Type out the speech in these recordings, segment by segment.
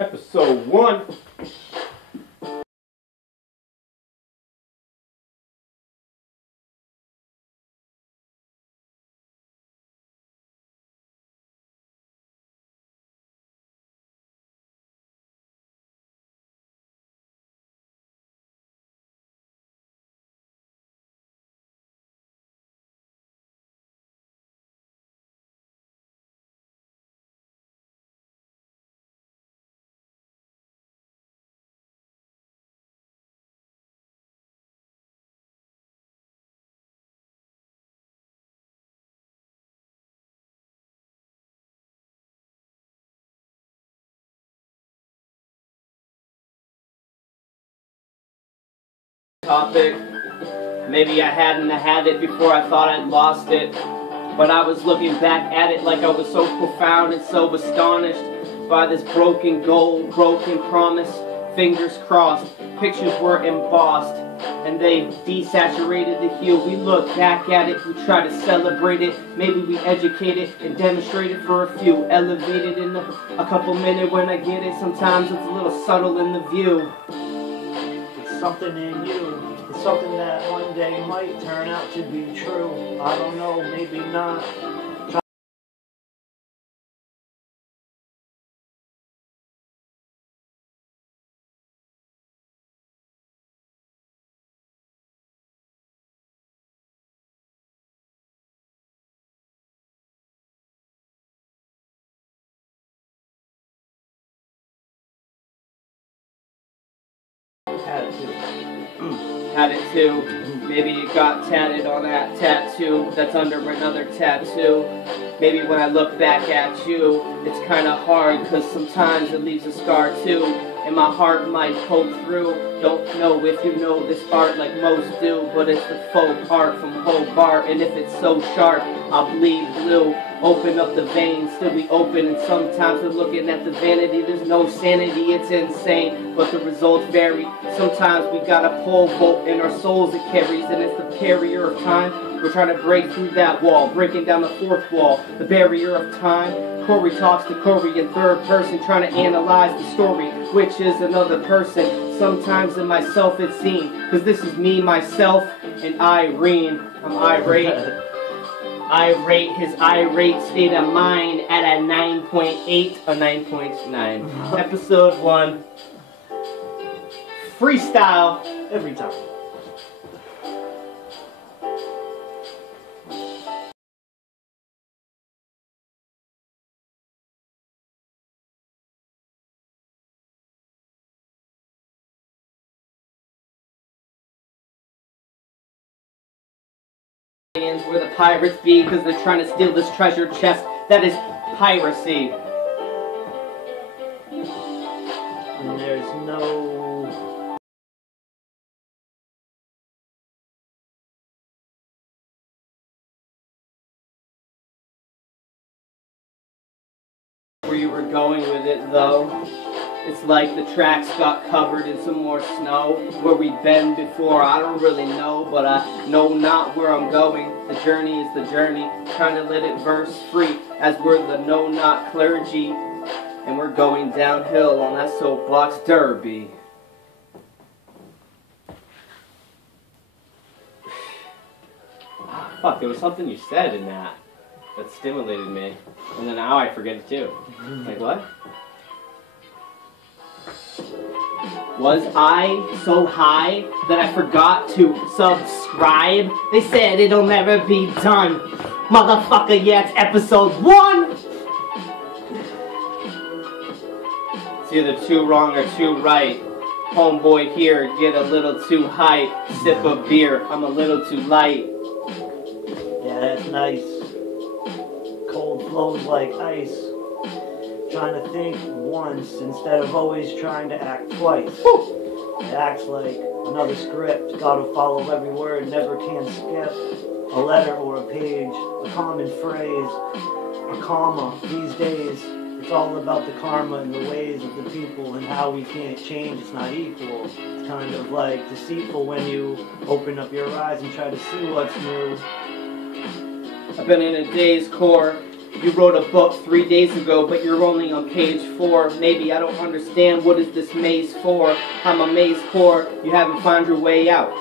Episode 1. Topic. Maybe I hadn't had it before I thought I'd lost it. But I was looking back at it like I was so profound and so astonished by this broken goal, broken promise, fingers crossed. Pictures were embossed and they desaturated the hue. We look back at it, we try to celebrate it. Maybe we educate it and demonstrate it for a few. Elevated in a couple minutes when I get it. Sometimes it's a little subtle in the view. Something in you. It's something that one day might turn out to be true. I don't know, maybe not. Had it too. Maybe it got tatted on that tattoo that's under another tattoo. Maybe when I look back at you, it's kinda hard, cause sometimes it leaves a scar too. And my heart might poke through. Don't know if you know this art like most do, but it's the folk art from Hobart. And if it's so sharp, I'll bleed blue. Open up the veins, still be open. And sometimes we're looking at the vanity. There's no sanity, it's insane, but the results vary. Sometimes we got a pole vault in our souls it carries, and it's the barrier of time. We're trying to break through that wall, breaking down the fourth wall, the barrier of time. Corey talks to Corey in third person, trying to analyze the story, which is another person. Sometimes in myself it's seen, cause this is me, myself, and Irene. I'm irate. I rate his irate state of mind at a 9.8 or 9.9. Episode 1. Freestyle. Every time. Where the pirates be, because they're trying to steal this treasure chest. That is piracy. And there's no... Where you were going with it, though. It's like the tracks got covered in some more snow. Where we've been before, I don't really know, but I know not where I'm going. The journey is the journey, trying to let it verse free, as we're the know-not clergy, and we're going downhill on that soapbox derby. Fuck, there was something you said in that stimulated me, and then now I forget it too. Like what? Was I so high that I forgot to subscribe? They said it'll never be done. Motherfucker, yeah, it's episode 1! It's either too wrong or too right. Homeboy here, get a little too hype. Sip of beer, I'm a little too light. Yeah, that's nice. Cold flows like ice. Trying to think once instead of always trying to act twice. It acts like another script. Gotta follow every word, never can skip. A letter or a page, a common phrase, a comma. These days, it's all about the karma and the ways of the people and how we can't change. It's not equal. It's kind of like deceitful when you open up your eyes and try to see what's new. I've been in a day's core, You wrote a book 3 days ago, but you're only on page 4. Maybe I don't understand, what is this maze for? I'm a maze poor, you haven't found your way out.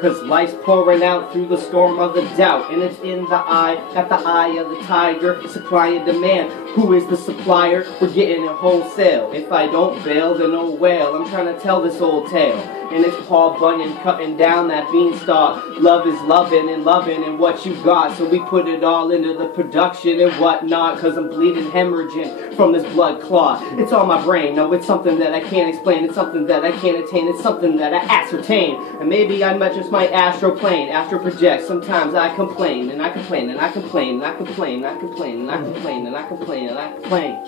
Cause life's pouring out through the storm of the doubt. And it's in the eye, got the eye of the tiger. Supply and demand, who is the supplier? We're getting it wholesale. If I don't bail, then oh well. I'm trying to tell this old tale. And it's Paul Bunyan cutting down that beanstalk. Love is loving and what you got. So we put it all into the production and whatnot. Cause I'm bleeding, hemorrhaging from this blood clot. It's on my brain, no, it's something that I can't explain. It's something that I can't attain. It's something that I ascertain. And maybe I might just my astral plane, astral project. Sometimes I complain and I complain and I complain and I complain and I complain and I complain and I complain and I complain.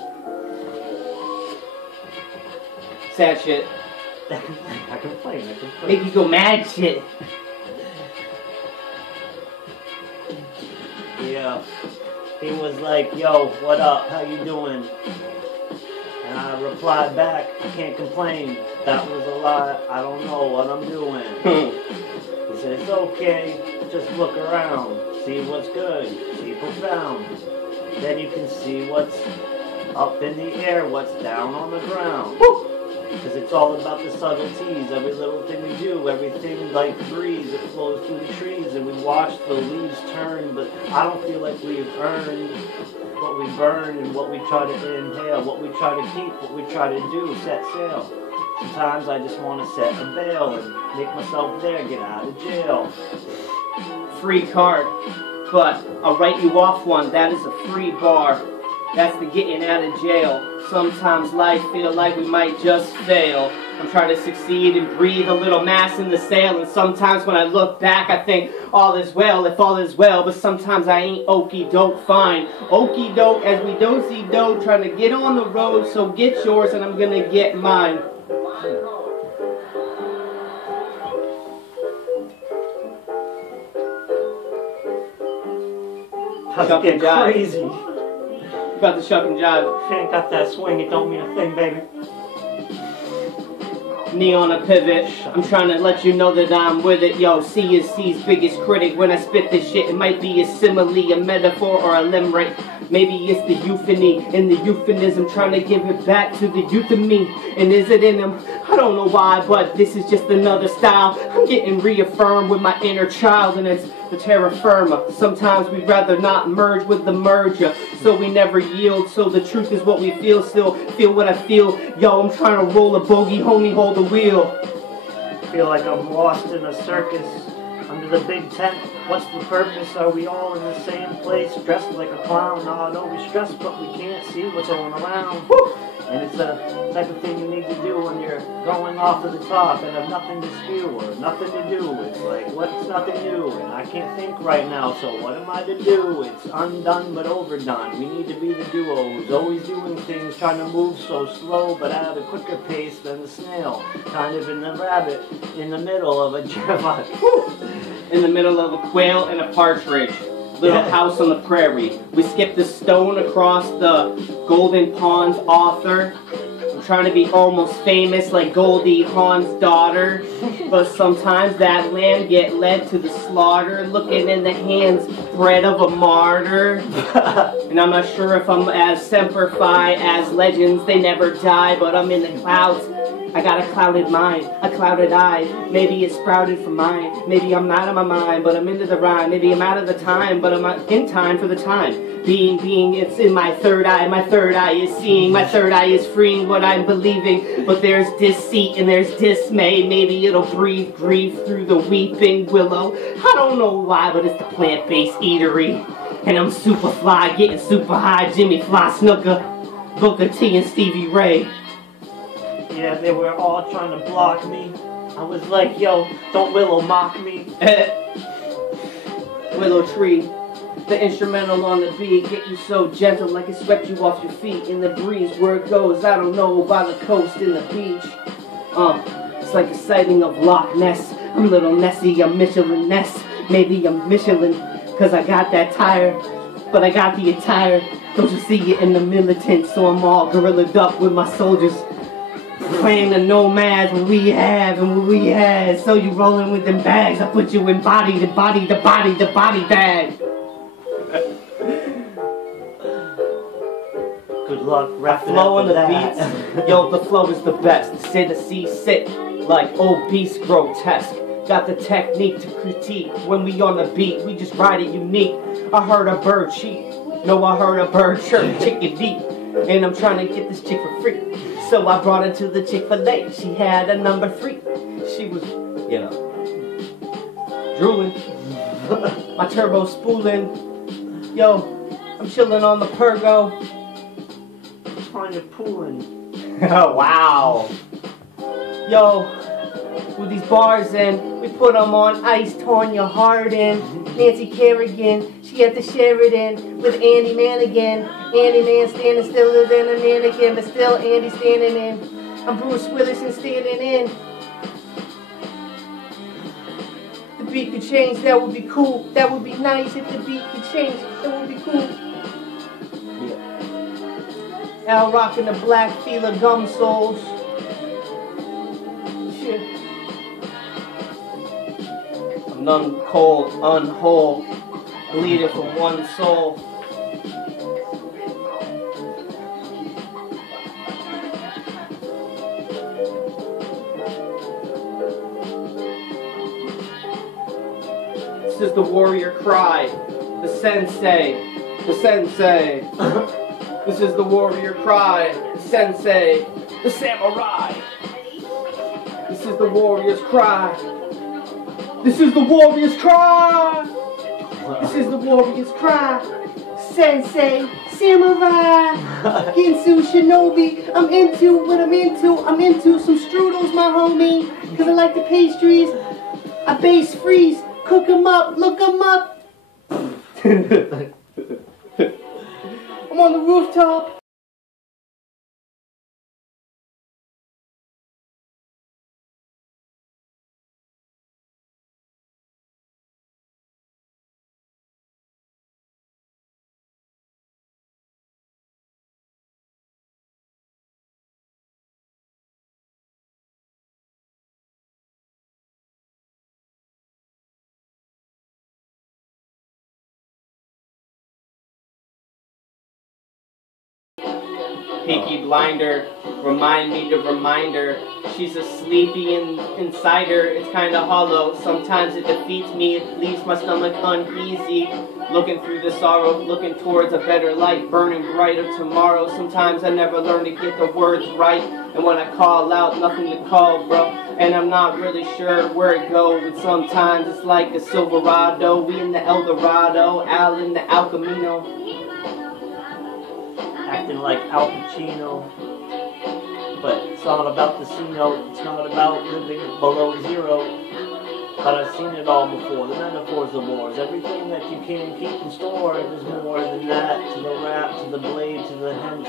Sad shit. I complain. Make you go mad shit. Yeah. He was like, yo, what up? How you doing? And I replied back, I can't complain. That was a lie. I don't know what I'm doing. He said, it's okay. Just look around. See what's good. See profound. Then you can see what's up in the air, what's down on the ground. Because it's all about the subtleties. Every little thing we do, everything like breeze, it flows through the trees, and we watch the leaves turn. But I don't feel like we've earned what we burn and what we try to inhale, what we try to keep, what we try to do, set sail. Sometimes I just want to set a bail and make myself there, get out of jail. Free card, but I'll write you off one. That is a free bar. That's the getting out of jail. Sometimes life feel like we might just fail. I'm trying to succeed and breathe a little mass in the sail. And sometimes when I look back, I think all is well, if all is well. But sometimes I ain't okie doke fine. Okie doke as we do-si-do, trying to get on the road. So get yours and I'm gonna get mine. That's getting crazy. About the shuck and jive. She ain't got that swing, it don't mean a thing, baby. Knee on a pivot. I'm trying to let you know that I'm with it. Yo, C is C's biggest critic. When I spit this shit, it might be a simile, a metaphor, or a limerick. Maybe it's the euphony and the euphemism, trying to give it back to the youth of me. And is it in them? I don't know why, but this is just another style. I'm getting reaffirmed with my inner child, and it's the terra firma. Sometimes we'd rather not merge with the merger, so we never yield. So the truth is what we feel, still feel what I feel. Yo, I'm trying to roll a bogey, homie, hold the wheel. Feel like I'm lost in a circus under the big tent. What's the purpose? Are we all in the same place, dressed like a clown? Nah, don't be stressed, but we can't see what's going around. Woo! And it's a type of thing you need to do when you're going off to the top and have nothing to spew or nothing to do. It's like, what's nothing new? And I can't think right now, so what am I to do? It's undone but overdone. We need to be the duo who's always doing things, trying to move so slow but at a quicker pace than the snail. Kind of in the rabbit, in the middle of a giraffe. In the middle of a quail and a partridge. Little house on the prairie. We skipped the stone across the Golden Pond's author. I'm trying to be almost famous like Goldie Hawn's daughter. But sometimes that land get led to the slaughter. Looking in the hands bred of a martyr. And I'm not sure if I'm as semper fi as legends. They never die, but I'm in the clouds. I got a clouded mind, a clouded eye. Maybe it's sprouted from mine. Maybe I'm out of my mind, but I'm into the rhyme. Maybe I'm out of the time, but I'm in time for the time. Being, it's in my third eye. My third eye is seeing. My third eye is freeing what I'm believing. But there's deceit and there's dismay. Maybe it'll breathe grief through the weeping willow. I don't know why, but it's the plant-based eatery. And I'm super fly, getting super high. Jimmy Fly Snooker, Booker T and Stevie Ray. Yeah, they were all trying to block me. I was like, yo, don't Willow mock me. Willow Tree, the instrumental on the beat, get you so gentle like it swept you off your feet in the breeze. Where it goes, I don't know, by the coast in the beach. It's like a sighting of Loch Ness. I'm little Nessie, I'm Michelin Ness. Maybe I'm Michelin, cause I got that tire, but I got the attire. Don't you see it in the militant, so I'm all gorillaed up with my soldiers. Playing the nomads, what we have and what we had. So you rolling with them bags, I put you in body bag. Good luck rapping flow on the that. beats, yo, the flow is the best. To say the C sick, like obese, grotesque. Got the technique to critique. When we on the beat, we just ride it unique. I heard a bird cheat. No, I heard a bird chirp, chicken deep. And I'm trying to get this chick for free. So I brought her to the Chick-fil-A. She had a number 3. She was, you know, drooling. My turbo spooling. Yo, I'm chilling on the Pergo. Trying to pooling. Wow. Yo, with these bars in, we put them on ice, Tonya Hardin, Nancy Kerrigan, she had to share it in with Andy Manigan. Andy Man standing stiller than a mannequin, but still Andy standing in. I'm Bruce Willis and standing in. The beat could change, that would be cool. That would be nice if the beat could change, that would be cool. Yeah. Al rocking the black Fila gum soles. Shit. I'm none cold, unwhole, bleeding from one soul. This is the warrior cry, the sensei, the sensei. This is the warrior cry, the sensei, the samurai. This is the warrior's cry. This is the warrior's cry. This is the warrior's cry. Sensei, samurai, Ginsu, shinobi. I'm into what I'm into. I'm into some strudels, my homie. Cause I like the pastries. I base freeze. Cook 'em up, look 'em up. I'm on the rooftop. Peaky blinder, remind me to remind her. She's a sleepy insider, it's kinda hollow. Sometimes it defeats me, it leaves my stomach uneasy. Looking through the sorrow, looking towards a better light, burning brighter tomorrow. Sometimes I never learn to get the words right. And when I call out, nothing to call, bro. And I'm not really sure where it goes. And sometimes it's like a Silverado. We in the El Dorado, Al in the El Camino. Acting like Al Pacino. But it's not about the C-note, it's not about living below zero. But I've seen it all before, the metaphors of wars. Everything that you can keep in store, there's more than that. To the rap, to the blade, to the hence,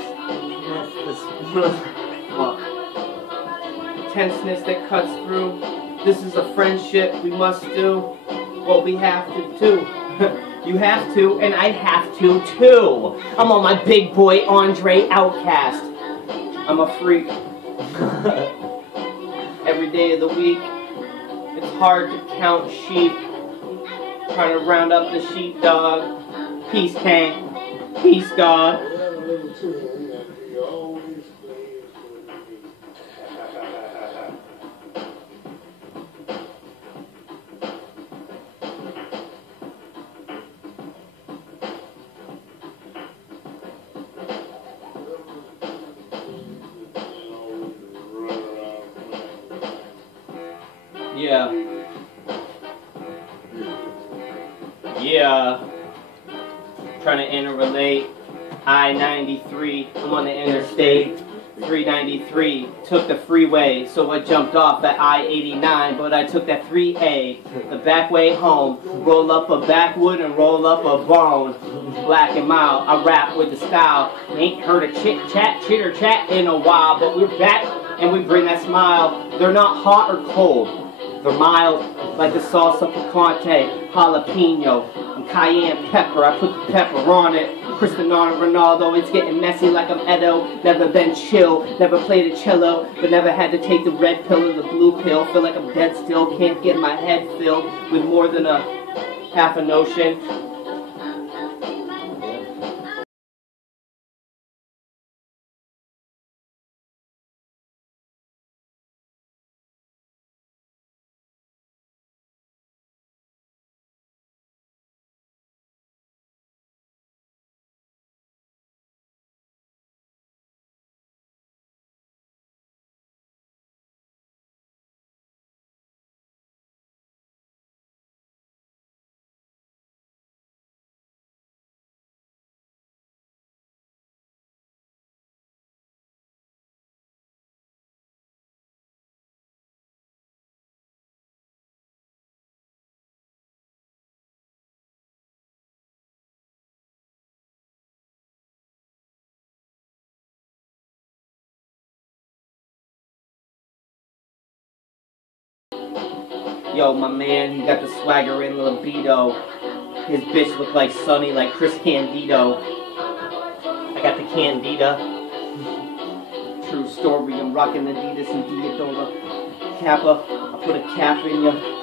tenseness that cuts through. This is a friendship we must do what we have to do. You have to, and I have to too. I'm on my big boy Andre Outcast. I'm a freak. Every day of the week, it's hard to count sheep. Trying to round up the sheepdog. Peace, King. Peace, God. Yeah. Yeah. Trying to interrelate. I-93. I'm on the interstate. 393. Took the freeway, so I jumped off at I-89, but I took that 3A. The back way home. Roll up a backwood and roll up a bone. Black and mild. I rap with the style. Ain't heard a chit-chat, chitter-chat in a while, but we're back and we bring that smile. They're not hot or cold. They're mild, like the salsa picante, jalapeno, and cayenne pepper. I put the pepper on it. Cristiano Ronaldo, it's getting messy like I'm Edo. Never been chill, never played a cello, but never had to take the red pill or the blue pill. Feel like I'm dead still, can't get my head filled with more than a half a notion. Yo, my man, he got the swagger and libido. His bitch look like Sonny, like Chris Candido. I got the Candida. True story, I'm rocking Adidas and Diodora. Kappa, I put a cap in ya.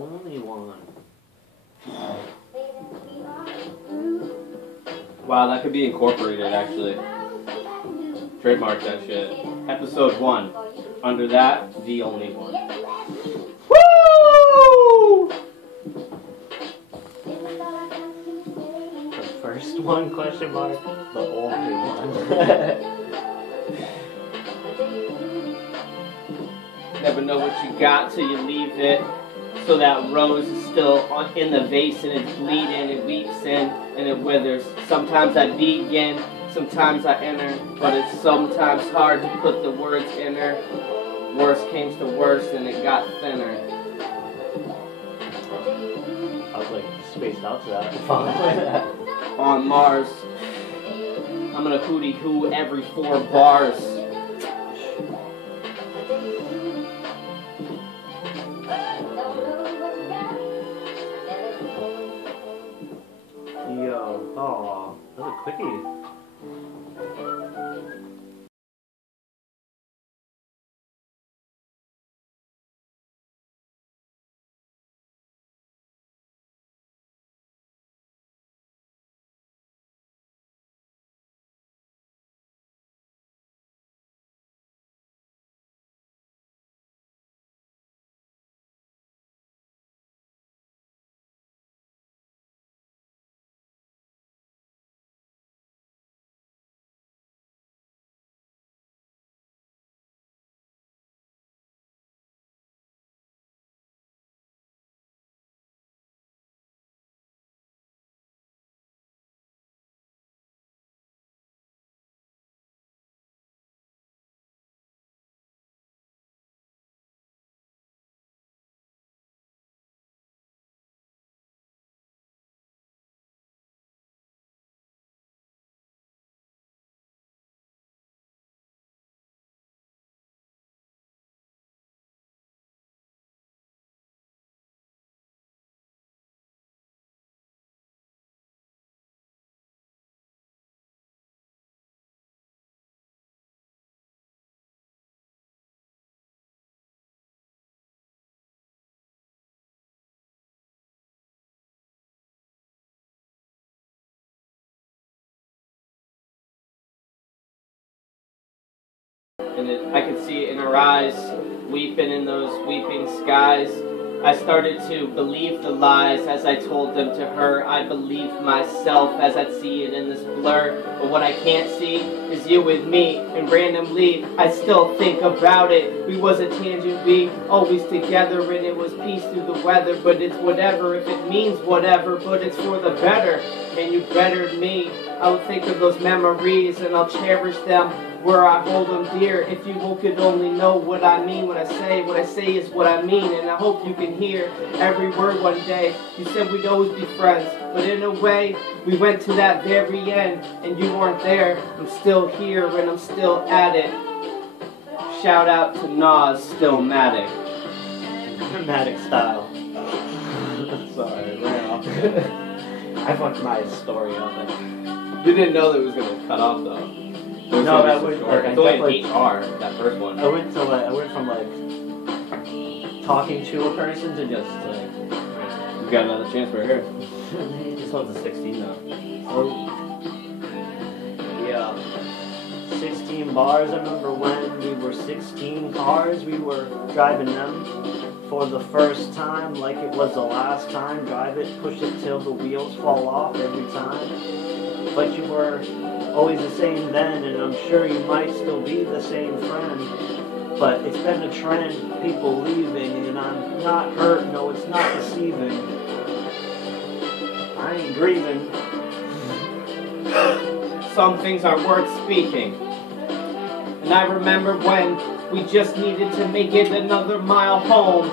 Only one. Wow, that could be incorporated, actually. Trademark that shit. Episode 1. Under that, the only one. Woo! The first one, question mark? The only one. Never know what you got till you leave it. So that rose is still in the vase and it's bleeding, it weeps in and it withers. Sometimes I begin, sometimes I enter, but it's sometimes hard to put the words in her. Worst came to worst and it got thinner. I was like spaced out to that. On Mars, I'm gonna hootie hoo every 4 bars. Yo, aw, that's a quickie. And I could see it in her eyes, weeping in those weeping skies. I started to believe the lies as I told them to her. I believed myself as I'd see it in this blur. But what I can't see is you with me. And randomly, I still think about it. We was a tangent, we always together. And it was peace through the weather. But it's whatever, if it means whatever. But it's for the better. And you bettered me. I would think of those memories and I'll cherish them where I hold them dear. If you could only know what I mean when I say is what I mean. And I hope you can hear every word one day. You said we'd always be friends, but in a way, we went to that very end, and you weren't there. I'm still here, and I'm still at it. Shout out to Nas, Stillmatic. Dramatic style. Sorry, ran off. I fucked my story up. You didn't know that it was going to cut off, though. No, that would like, it's only an 8R, that first one. I went from like talking to a person to just like. We've got another chance right here. This one's a 16 now. Oh. Yeah. 16 bars. I remember when we were 16 cars, we were driving them for the first time like it was the last time. Drive it, push it till the wheels fall off every time. But you were always the same then, and I'm sure you might still be the same friend. But it's been a trend, people leaving, and I'm not hurt, no, it's not deceiving. I ain't grieving. Some things are worth speaking. And I remember when we just needed to make it another mile home.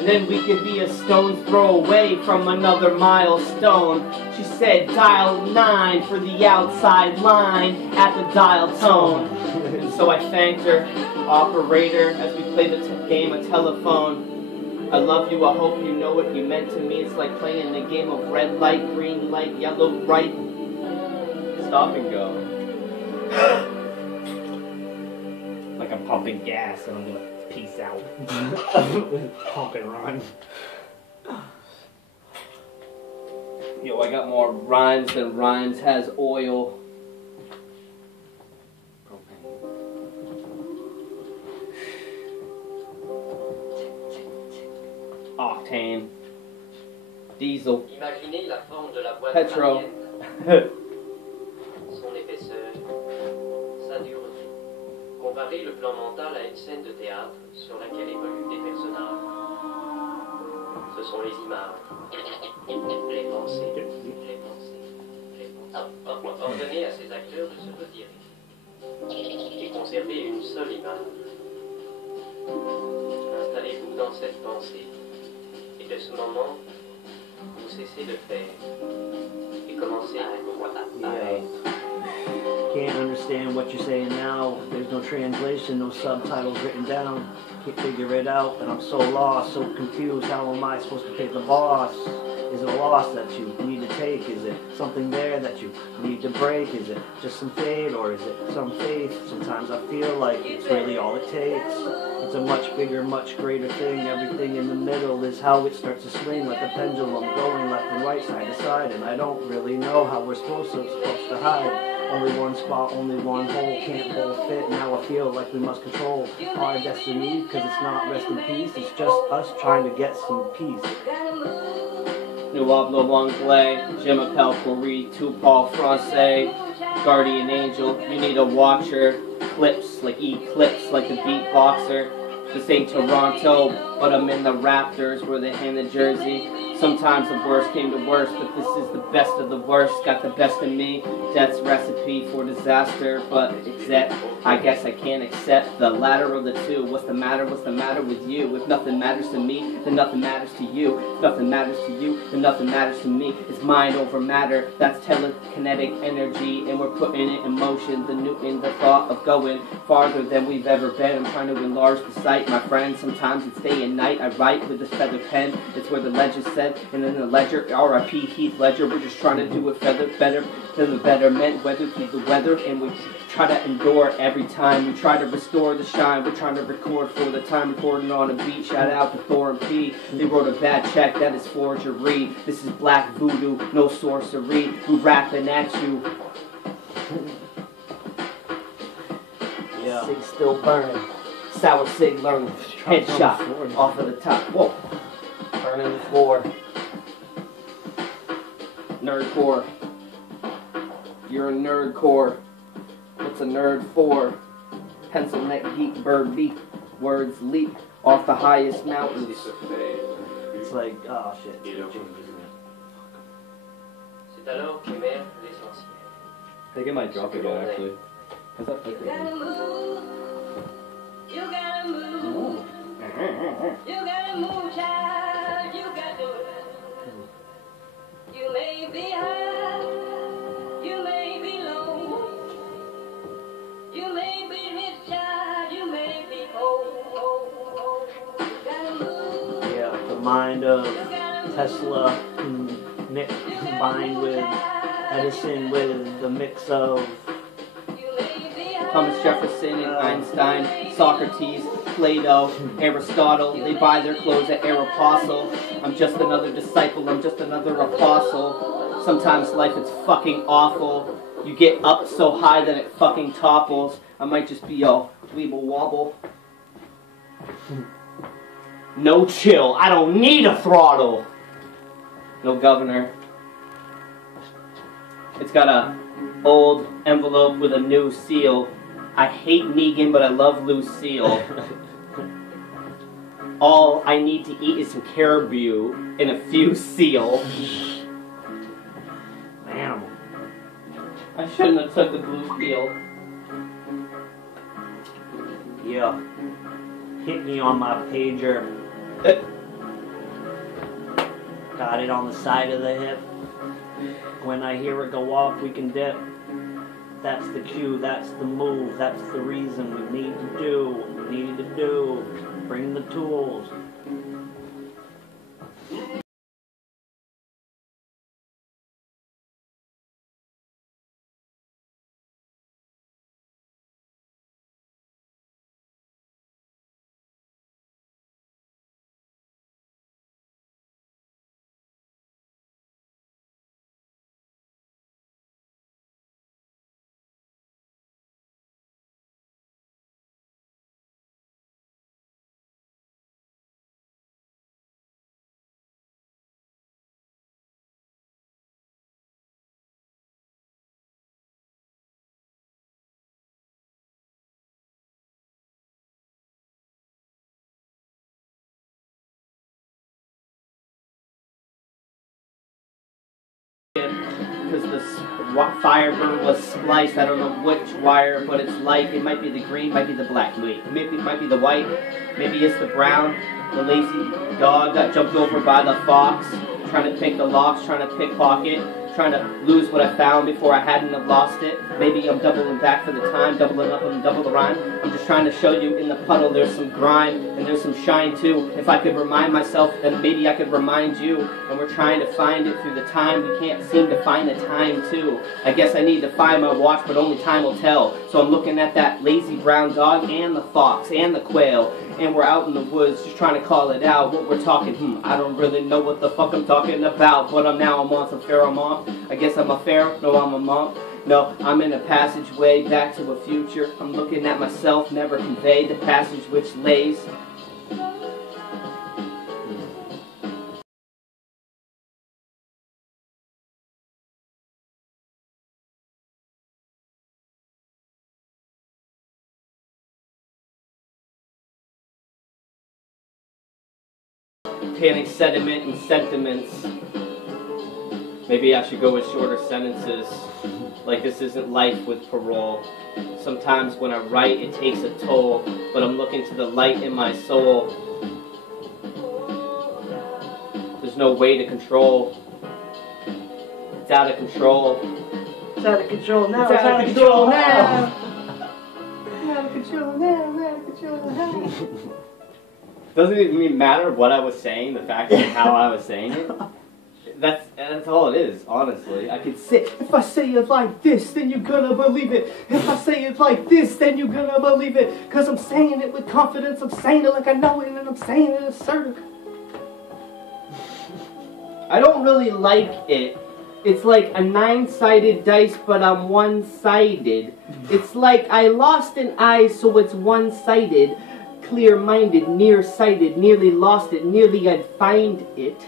and then we could be a stone's throw away from another milestone. She said, dial 9 for the outside line at the dial tone. And so I thanked her, operator, as we played the game of telephone. I love you, I hope you know what you meant to me. It's like playing the game of red light, green light, yellow, right. Stop and go. Like I'm pumping gas and I'm gonna peace out. Pump and run. Yo, I got more rhymes than rhymes has oil. Octane. Diesel. Imaginez la forme de la boîte Petro. marienne, son épaisseur, sa dureté. Comparez le plan mental à une scène de théâtre sur laquelle évoluent des personnages. Ce sont les images, les pensées, les pensées, les pensées. Ordonnez à ces acteurs de se retirer et conserver une seule image. Installez-vous dans cette pensée et de ce moment, vous cessez de faire et commencez à Yeah. Can't understand what you're saying now. There's no translation, no subtitles written down. Can't figure it out, and I'm so lost, so confused. How am I supposed to pay the boss? Is it a loss that you need to take? Is it something there that you need to break? Is it just some fate, or is it some faith? Sometimes I feel like it's really all it takes. It's a much bigger, much greater thing. Everything in the middle is how it starts to swing like a pendulum, going left and right, side to side. And I don't really know how we're supposed to hide. Only one spot, only one hole, can't both fit. Now I feel like we must control our destiny, cause it's not rest in peace, it's just us trying to get some peace. Nous hablo anglais, je m'appelle Corey, tu parles français, guardian angel, you need a watcher, clips like eclipse, like the beatboxer. This ain't Toronto, but I'm in the Raptors where they hand the jersey. Sometimes the worst came to worst, but this is the best of the worst. Got the best of me, death's recipe for disaster. But except, I guess I can't accept the latter of the two. What's the matter with you? If nothing matters to me, then nothing matters to you. If nothing matters to you, then nothing matters to me. It's mind over matter, that's telekinetic energy. And we're putting it in motion, the thought of going farther than we've ever been. I'm trying to enlarge the sight, my friend. Sometimes it's day and night, I write with this feather pen. It's where the legend said. And then the ledger, R.I.P. Heath Ledger, we're just trying to do it better than the betterment, weather through the weather, and we try to endure every time. We try to restore the shine, we're trying to record for the time recording on a beat. Shout out to Thor and P. They wrote a bad check, that is forgery. This is black voodoo, no sorcery. We rapping at you. Yeah. Sig still burning. Sour Sig learning. Headshot off of the top. Whoa. Burning the floor. Nerdcore. You're a nerdcore. What's a nerd for? Pencil neck geek, bird beak. Words leap off the highest mountains. It's like, oh shit. C'est alors qu'émerge l'essentiel. I think it might drop again, actually. How's that You gotta move. You gotta move. You gotta move, child. You got to move. You may be high. You may be low. You may be rich, child. You may be poor. You gotta move. Yeah, the mind of You gotta move. Tesla combined with Edison with the mix of You may be high. Thomas Jefferson and Einstein, Socrates, Plato, Aristotle, they buy their clothes at Aeropostale. I'm just another disciple, I'm just another apostle. Sometimes life is fucking awful. You get up so high that it fucking topples. I might just be a weeble wobble. No chill, I don't need a throttle. No governor. It's got a old envelope with a new seal. I hate Negan, but I love Lucille. All I need to eat is some caribou and a few seal. animal. I shouldn't have took the blue peel. Yeah. Hit me on my pager. Got it on the side of the hip. When I hear it go off, we can dip. That's the cue, that's the move, that's the reason we need to do what we need to do. Bring the tools. Because the Firebird was spliced. I don't know which wire, but it's light. It might be the green, might be the black. Wait, maybe it might be the white. Maybe it's the brown. The lazy dog got jumped over by the fox, trying to pick the locks, trying to pickpocket, trying to lose what I found before I hadn't have lost it. Maybe I'm doubling back for the time, doubling up and double the rhyme. I'm just trying to show you in the puddle there's some grime and there's some shine too. If I could remind myself, then maybe I could remind you. And we're trying to find it through the time. We can't seem to find the time too. I guess I need to find my watch, but only time will tell. So I'm looking at that lazy brown dog and the fox and the quail. And we're out in the woods just trying to call it out. What we're talking, I don't really know what the fuck I'm talking about. But I'm on some pharaoh monk. I guess I'm a pharaoh, no I'm a monk. No, I'm in a passageway back to a future. I'm looking at myself, never conveyed the passage which lays. Containing sediment and sentiments. Maybe I should go with shorter sentences. Like this isn't life with parole. Sometimes when I write it takes a toll, but I'm looking to the light in my soul. There's no way to control. It's out of control. It's out of control now. It's out of control now. Out of control now. Out of control now. Doesn't it even matter what I was saying, the fact of how I was saying it? That's all it is, honestly. I could say, if I say it like this, then you're gonna believe it. If I say it like this, then you're gonna believe it. Cause I'm saying it with confidence, I'm saying it like I know it, and I'm saying it assertive. I don't really like it. It's like a 9-sided dice, but I'm one-sided. It's like I lost an eye, so it's one-sided. Clear-minded, nearsighted, nearly lost it, nearly I'd find it.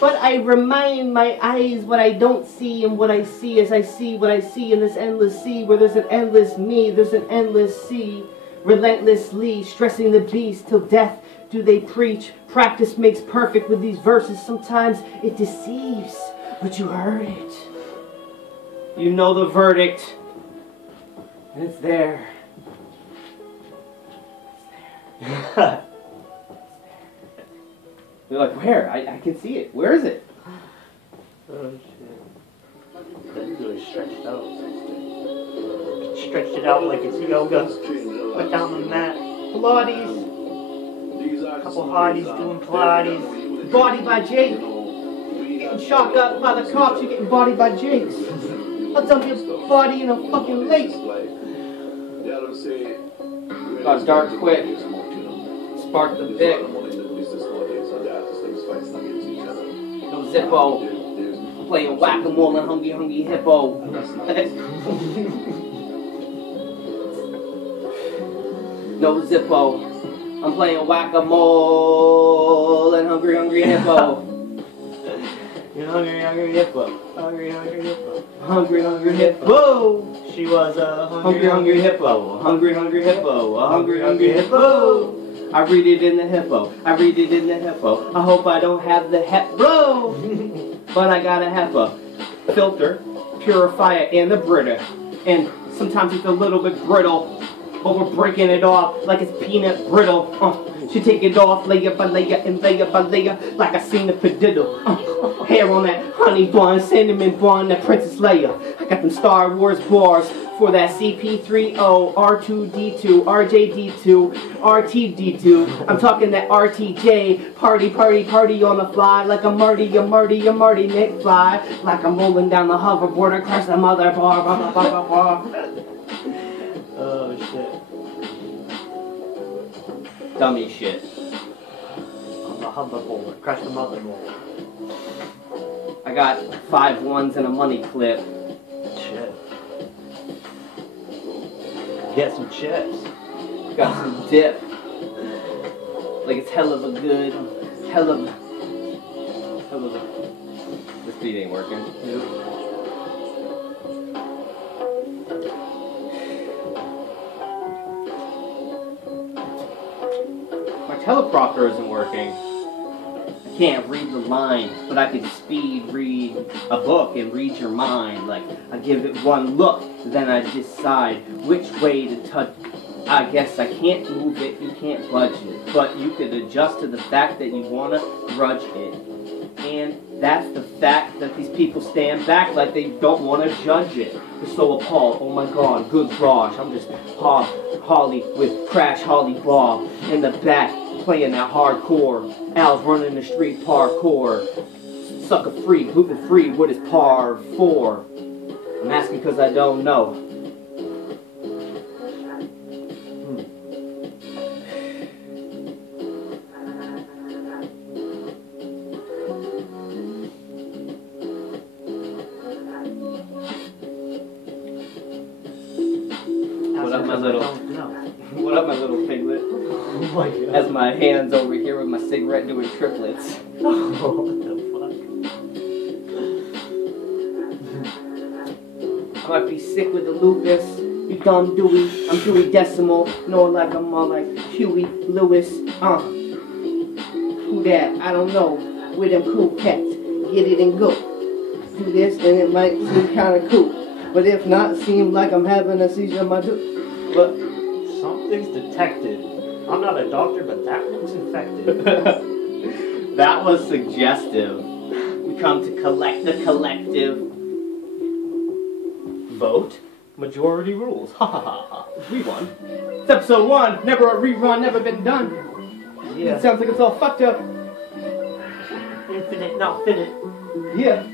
But I remind my eyes what I don't see and what I see as I see what I see in this endless sea where there's an endless me, there's an endless sea. Relentlessly stressing the beast till death do they preach. Practice makes perfect with these verses. Sometimes it deceives, but you heard it. You know the verdict. And it's there. It's there. They're like, where? I can see it. Where is it? Oh shit. That's really stretched out. Stretched it out like it's yoga. Put down the mat. Pilates. Couple hotties doing Pilates. Body by Jake. Getting shot up by the cops, you're getting bodied by Jakes. I'll dump your body in a fucking lake. Got dark quick. Spark the Vic. No Zippo. I'm playing whack-a-mole and hungry hippo. No Zippo. I'm playing whack-a-mole and hungry hippo. You're hungry hippo. Hungry hippo. Hungry hippo. She was a Hungry hippo. Hungry hippo. A hungry hippo. I read it in the hippo. I read it in the hippo. I hope I don't have the bro. But I got a HEPA filter, purifier, and the Brita. And sometimes it's a little bit brittle. but we're breaking it off like it's peanut brittle. She take it off layer by layer and layer by layer like I seen the padiddle. Hair on that honey bun, cinnamon bun, that Princess Leia. I got them Star Wars bars for that CP30, R2D2, RJD2, RTD2. I'm talking that RTJ, party, party, party on the fly, like a Marty McFly, like I'm rolling down the hoverboard across the mother bar, blah, blah, blah, blah, blah. Oh shit. Dummy shit. On the hoverboard, crash the motherboard. I got 5 ones and a money clip. Shit. Get some chips. Got some dip. Like it's hell of a good, hell of a. This beat ain't working. Nope. My teleprompter isn't working. I can't read the line, but I can speed read a book and read your mind. Like, I give it one look, then I decide which way to touch. I guess I can't move it, you can't budge it, but you could adjust to the fact that you want to grudge it. And that's the fact that these people stand back like they don't want to judge it. They're so appalled, oh my god, good gosh, I'm just Holly with Crash Holly Bob in the back playing that hardcore. Al's running the street parkour. Sucker free, gluten free, what is par for? I'm asking because I don't know. What up, my little piglet? Oh my god. As my hands over here with my cigarette doing triplets. Oh, what the fuck? I might be sick with the lupus. You dumb Dewey. I'm Dewey Decimal. No, like I'm all like Huey Lewis. Who that? I don't know. With them cool cats. Get it and go. Do this and it might seem kind of cool. But if not, seem like I'm having a seizure. My but something's detected. I'm not a doctor, but that looks infected. that was suggestive. We come to collect the collective. Vote. Majority rules. Ha ha ha ha. We won. It's episode 1. Never a rerun, never been done. Yeah. It sounds like it's all fucked up. Infinite, not finite. Yeah.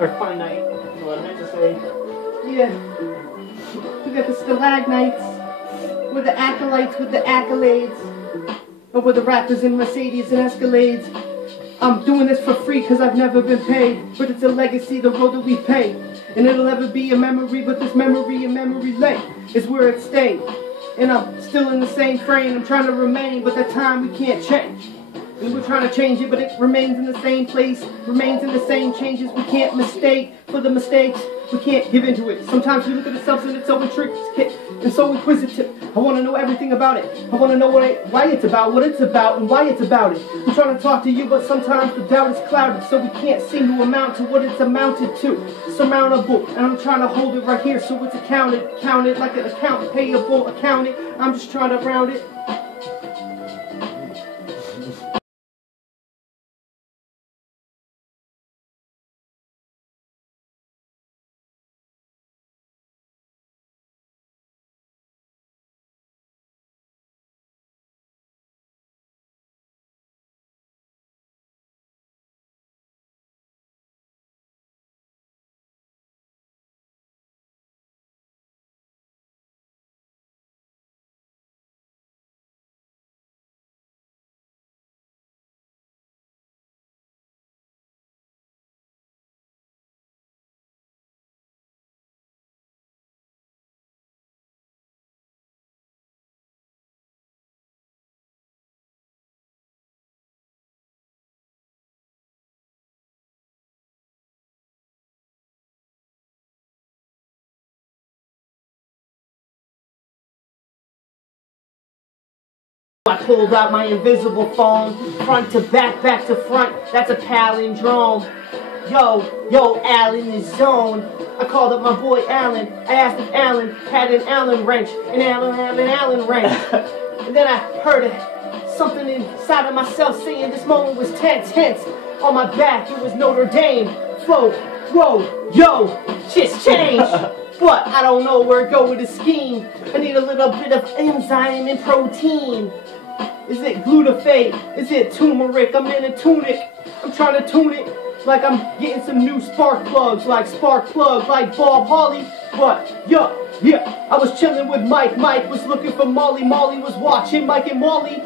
Or finite. That's what I meant to say. Yeah. We got the stalagmites. With the acolytes, with the accolades. And with the rappers in Mercedes and Escalades. I'm doing this for free because I've never been paid. But it's a legacy, the road that we pay. And it'll never be a memory, but this memory in memory lane is where it stayed. And I'm still in the same frame, I'm trying to remain, but that time we can't change. And we're trying to change it, but it remains in the same place, remains in the same changes. We can't mistake for the mistakes, we can't give into it. Sometimes we look at ourselves and it's so intricate and so inquisitive. I want to know everything about it. I want to know why it's about, what it's about, and why it's about it. I'm trying to talk to you, but sometimes the doubt is clouded, so we can't seem to amount to what it's amounted to. Surmountable, and I'm trying to hold it right here so it's counted like an account payable, accounted. I'm just trying to round it. I pulled out my invisible phone, front to back to front, that's a palindrome. Yo, Al in the zone. I called up my boy Alan. I asked if Alan had an Allen wrench, and Alan had an Allen wrench. And then I heard something inside of myself saying this moment was tense. On my back, it was Notre Dame. Flow, whoa, yo, shit's changed. But I don't know where to go with the scheme. I need a little bit of enzyme and protein. Is it glutamate? Is it turmeric? I'm in a tunic. I'm trying to tune it like I'm getting some new spark plugs, like Bob Holly. But yeah, I was chilling with Mike. Mike was looking for Molly. Molly was watching Mike and Molly.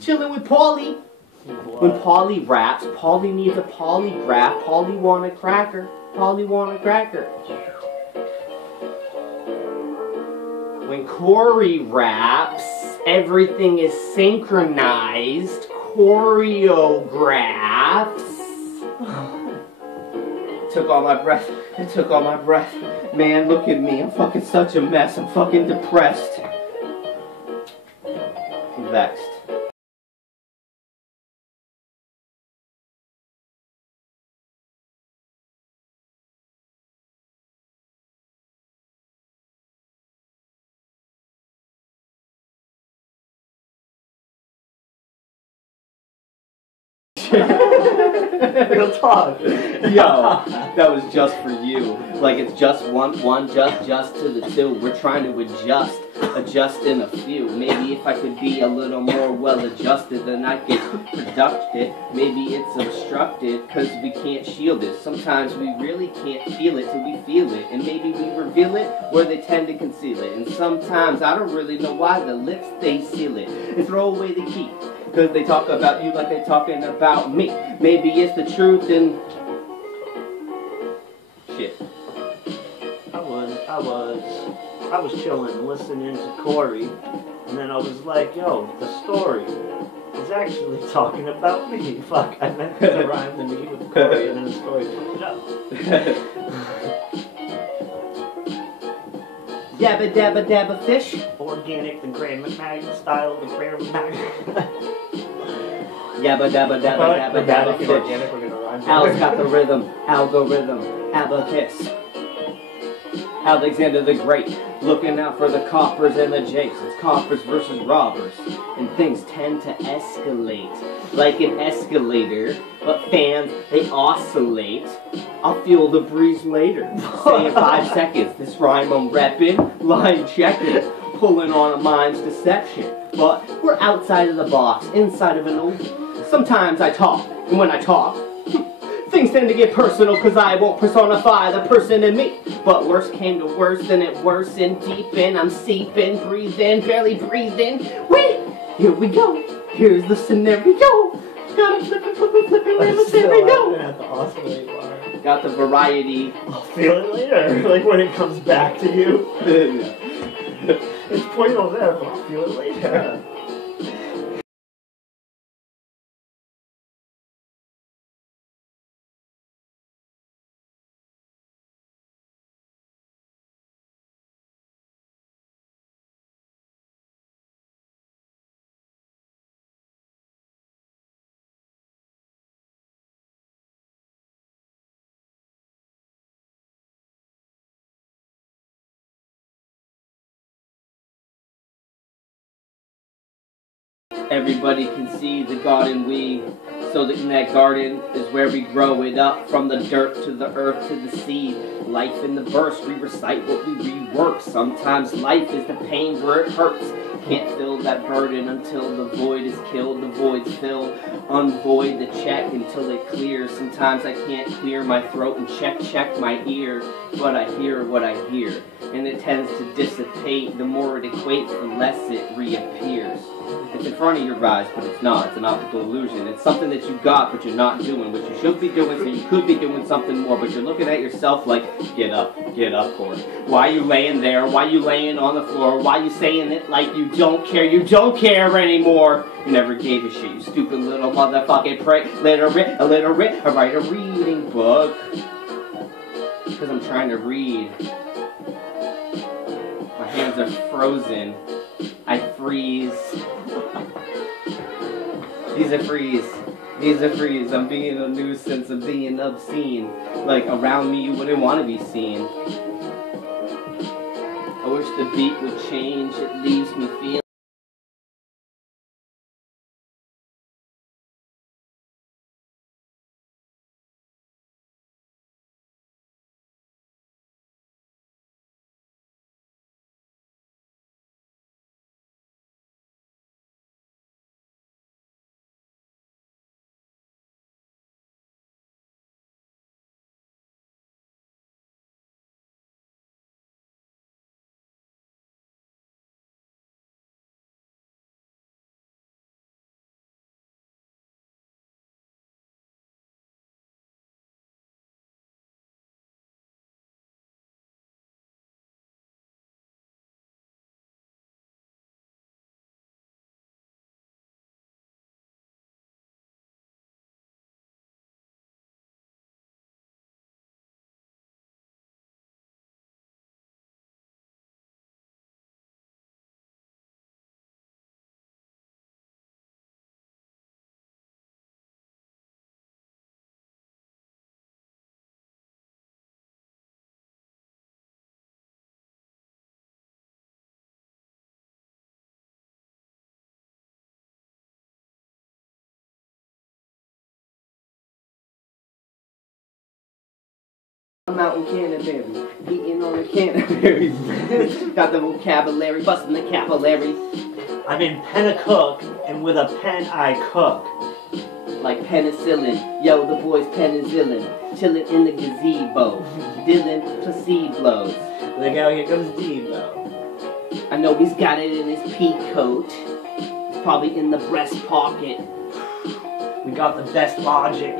Chilling with Paulie. When Paulie raps, Paulie needs a polygraph. Paulie want a cracker. Paulie want a cracker. When Corey raps, everything is synchronized. Choreographs. Took all my breath. It took all my breath. Man, look at me. I'm fucking such a mess. I'm fucking depressed. I'm vexed. Real talk. Yo, that was just for you. Like it's just one, just to the two. We're trying to adjust in a few. Maybe if I could be a little more well-adjusted, then I could product it. Maybe it's obstructed because we can't shield it. Sometimes we really can't feel it till we feel it. And maybe we reveal it where they tend to conceal it. And sometimes I don't really know why the lips, they seal it. And throw away the key. Because they talk about you like they're talking about me. Maybe it's the truth and... shit. I was chilling, listening to Corey, and then I was like, yo, the story is actually talking about me. Fuck, I meant to rhyme the me with Corey, and then the story fucked it up. Yabba dabba dabba fish. Organic, the Graham McMahon style, the Graham McMahon. Yabba dabba dabba dabba dabba fish. Organic, we're gonna rhyme. Al's got the rhythm, algorithm, abacus. Alexander the Great, looking out for the coppers and the jakes. It's coppers versus robbers, and things tend to escalate like an escalator. But fans, they oscillate. I'll feel the breeze later. Say in 5 seconds, this rhyme I'm repping, line checking, pulling on a mind's deception. But we're outside of the box, inside of an oval. Sometimes I talk, and when I talk, things tend to get personal because I won't personify the person in me. But worse came to worse, then it worsened deep in. I'm seeping, breathing, barely breathing. Wait, here we go. Here's the scenario. Gotta flip it, where the scenario. At the oscillate bar. Got the variety. I'll feel it later, like when it comes back to you. It's pointless there, but I'll feel it later. Everybody can see the garden we, so that in that garden is where we grow it up, from the dirt to the earth to the seed. Life in the verse, we recite what we rework. Sometimes life is the pain where it hurts. Can't fill that burden until the void is killed. The void's filled, unvoid the check until it clears. Sometimes I can't clear my throat and check my ear, but I hear what I hear, and it tends to dissipate. The more it equates, the less it reappears. It's in front of your eyes, but it's not. It's an optical illusion. It's something that you got, but you're not doing what you should be doing, so you could be doing something more, but you're looking at yourself like, get up, Corey. Why are you laying there? Why are you laying on the floor? Why are you saying it like you don't care? You don't care anymore. You never gave a shit, you stupid little motherfucking prick. I write a reading book. Because I'm trying to read. My hands are frozen. I freeze. He's a freeze. He's a freeze. I'm being a nuisance. I'm being obscene. Like, around me you wouldn't want to be seen. I wish the beat would change. It leaves me feeling. Mountain Canterbury, eating on the Canterburies. Got the vocabulary, busting the capillaries. I'm in Pennacook, and with a pen I cook. Like penicillin, yo, the boy's penicillin. Chillin' in the gazebo, dealing placebos. Look out, here comes Devo. I know he's got it in his pea coat. It's probably in the breast pocket. We got the best logic.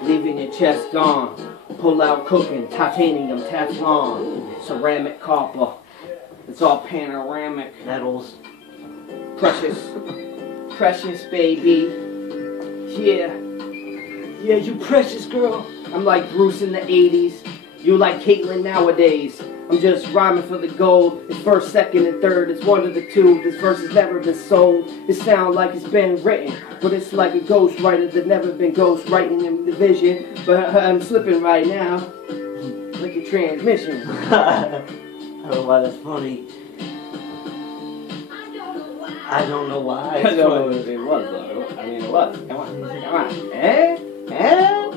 Leaving your chest gone. Pull out cooking, titanium, Teflon, ceramic copper. It's all panoramic. Metals. Precious, precious baby. Yeah, Yeah, you precious girl. I'm like Bruce in the 80s. You like Caitlyn nowadays. I'm just rhyming for the gold. It's first, second, and third. It's one of the two. This verse has never been sold. It sounds like it's been written, but it's like a ghostwriter that's never been ghostwriting in the vision. But I'm slipping right now, like a transmission. I don't know why that's funny. I don't know why. I don't know if it was though. I mean, it was. Come on, come on. Eh? Eh?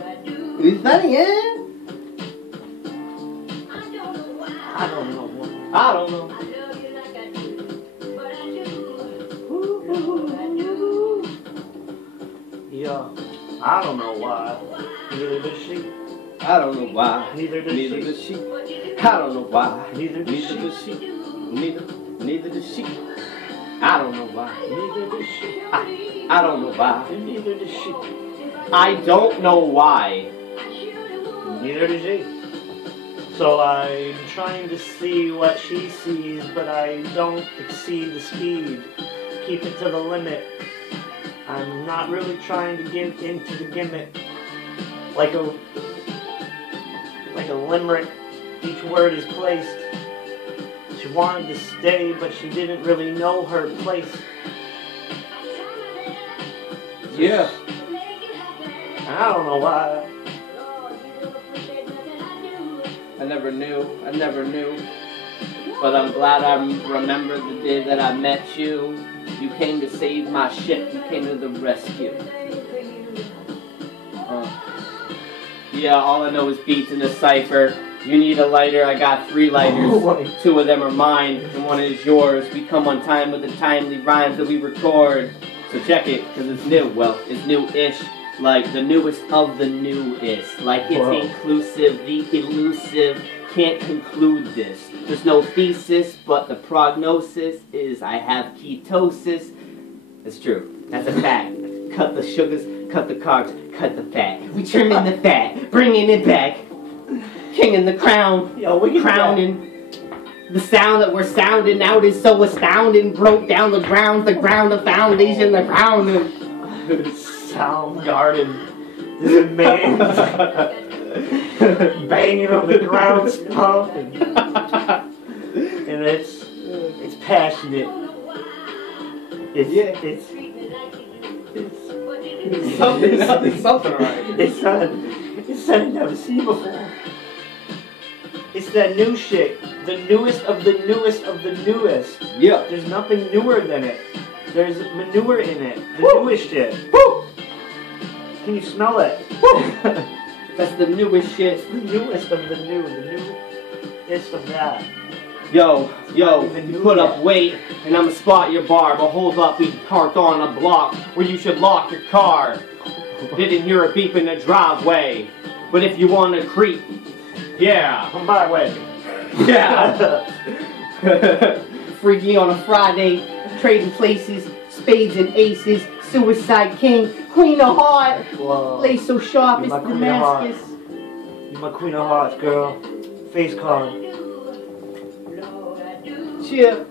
It's funny, eh? I don't know why. I don't know. Yeah, I don't know why. Neither does she. I don't know why. Neither does Neither she. does she. I don't know why. Neither does Neither she. does she. Neither does she. I don't know why. Neither does she. I don't know why. Neither does she. I don't know why. Neither does she. So I'm trying to see what she sees, but I don't exceed the speed. Keep it to the limit. I'm not really trying to give into the gimmick. Like a limerick, each word is placed. She wanted to stay, but she didn't really know her place. Yeah. I don't know why. I never knew. But I'm glad I remember the day that I met you. You came to save my ship. You came to the rescue. Yeah, all I know is beats in the cipher. You need a lighter, I got 3 lighters. 2 of them are mine, and 1 is yours. We come on time with the timely rhymes that we record. So check it, because it's new. Well, it's new-ish. Like the newest of the newest. Like it's inclusive, the elusive. Can't conclude this. There's no thesis, but the prognosis is I have ketosis. It's true. That's a fact. Cut the sugars, cut the carbs, cut the fat. We trimming the fat, bringing it back. King in the crown, Yo, we crowning. The sound that we're sounding out is so astounding. Broke down the ground, the foundation, the ground. Soundgarden. This man banging on the ground, pumping, and it's passionate. It's Something right. It's something I've never seen before. It's that new shit. The newest of the newest of the newest. Yeah. There's nothing newer than it. There's manure in it. The newest shit. Woo! Can you smell it? That's the newest shit. It's the newest of the new. The newest of that. Yo, you put up weight, and I'ma spot your bar, but hold up, we parked on a block where you should lock your car. Didn't hear a beep in the driveway, but if you wanna creep, yeah. On my way. Yeah. Freaky on a Friday, trading places, spades and aces, suicide king, queen of heart, lay so sharp it's Damascus. You my queen of hearts, girl. Face card. Cheer.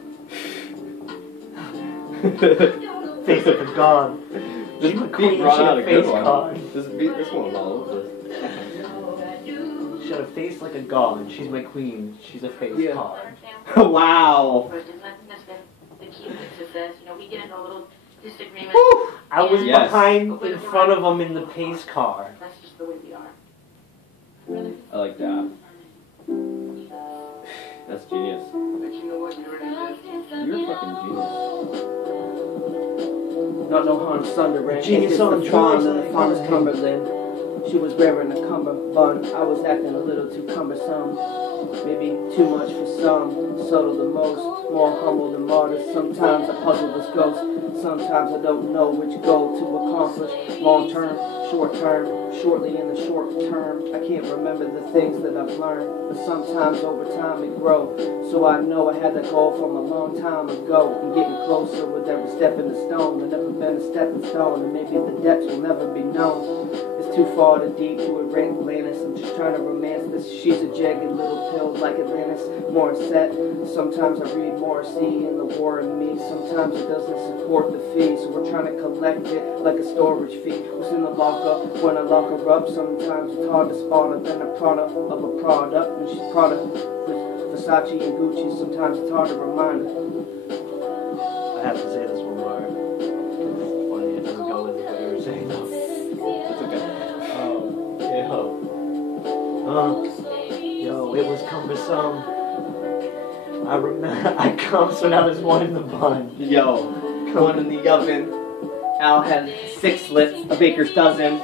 Face like a god. This She my beat queen, brought she out a a good face one. card. This one was all over. She had a face like a god. She's my queen. She's a face card. Wow. The key to success. You know, we get into a little disagreement. I was Yes. behind in front of him in the pace car. That's just the way we are. I like that. That's genius. But you know what? You already did. You're a fucking genius. Not no harm, Thunder Ran. Genius on the farm drugs, in the like farmer's that. Cumberland. She was wearing a cummerbund. I was acting a little too cumbersome. Maybe too much for some. Subtle the most. More humble than martyrs. Sometimes I puzzle this ghost. Sometimes I don't know which goal to accomplish. Long term, short term, shortly in the short term. I can't remember the things that I've learned. But sometimes over time it grows. So I know I had that goal from a long time ago. I'm getting closer with every step in the stone. I've never been a stepping stone. And maybe the depths will never be known. It's too far to deep to erase Atlantis. I'm just trying to romance this. She's a jagged little pill like Atlantis. Morissette. Sometimes I read Morrissey in the war in me. Sometimes it doesn't support the fee. So we're trying to collect it like a storage fee. What's in the lockup when I lock her up? Sometimes it's hard to spot her than a product of a product. And she's product with Versace and Gucci. Sometimes it's hard to remind her. I have to say this one word. It's funny, it doesn't go with what you were saying though. It's okay. Yo, it was cumbersome. I remember, I come, so now there's one in the bun. Yo, one in the oven. Al had 6 slits, a baker's dozen.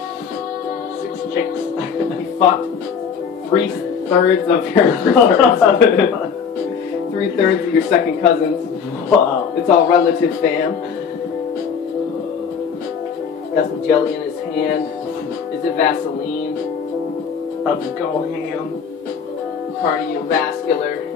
6 chicks. He fucked 3/3 of your 3/3 of your second cousins. Wow. It's all relative, fam. Got some jelly in his hand. Is it Vaseline? About to go ham. Cardiovascular.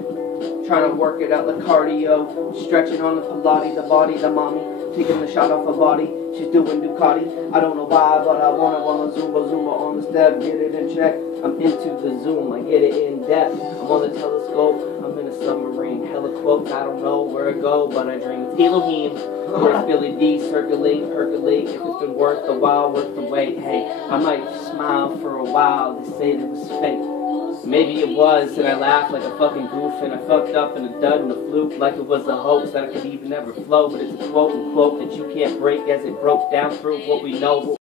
Trying to work it out like cardio. Stretching on the Pilates, the body, the mommy. Taking the shot off her body. She's doing Ducati. I don't know why, but I wanna Zumba on the step. Get it in check. I'm into the zoom. I get it in depth. I'm on the telescope. I'm in a submarine. Hella quotes. I don't know where I go, but I dream it's Elohim. Or it's Billy D. Circulate, percolate. If it's been worth the while, worth the wait. Hey, I might smile for a while. They say it was fake. Maybe it was, and I laughed like a fucking goof, and I fucked up in a dud and a fluke, like it was a hoax that I could even never flow. But it's a quote unquote that you can't break, as it broke down through what we know.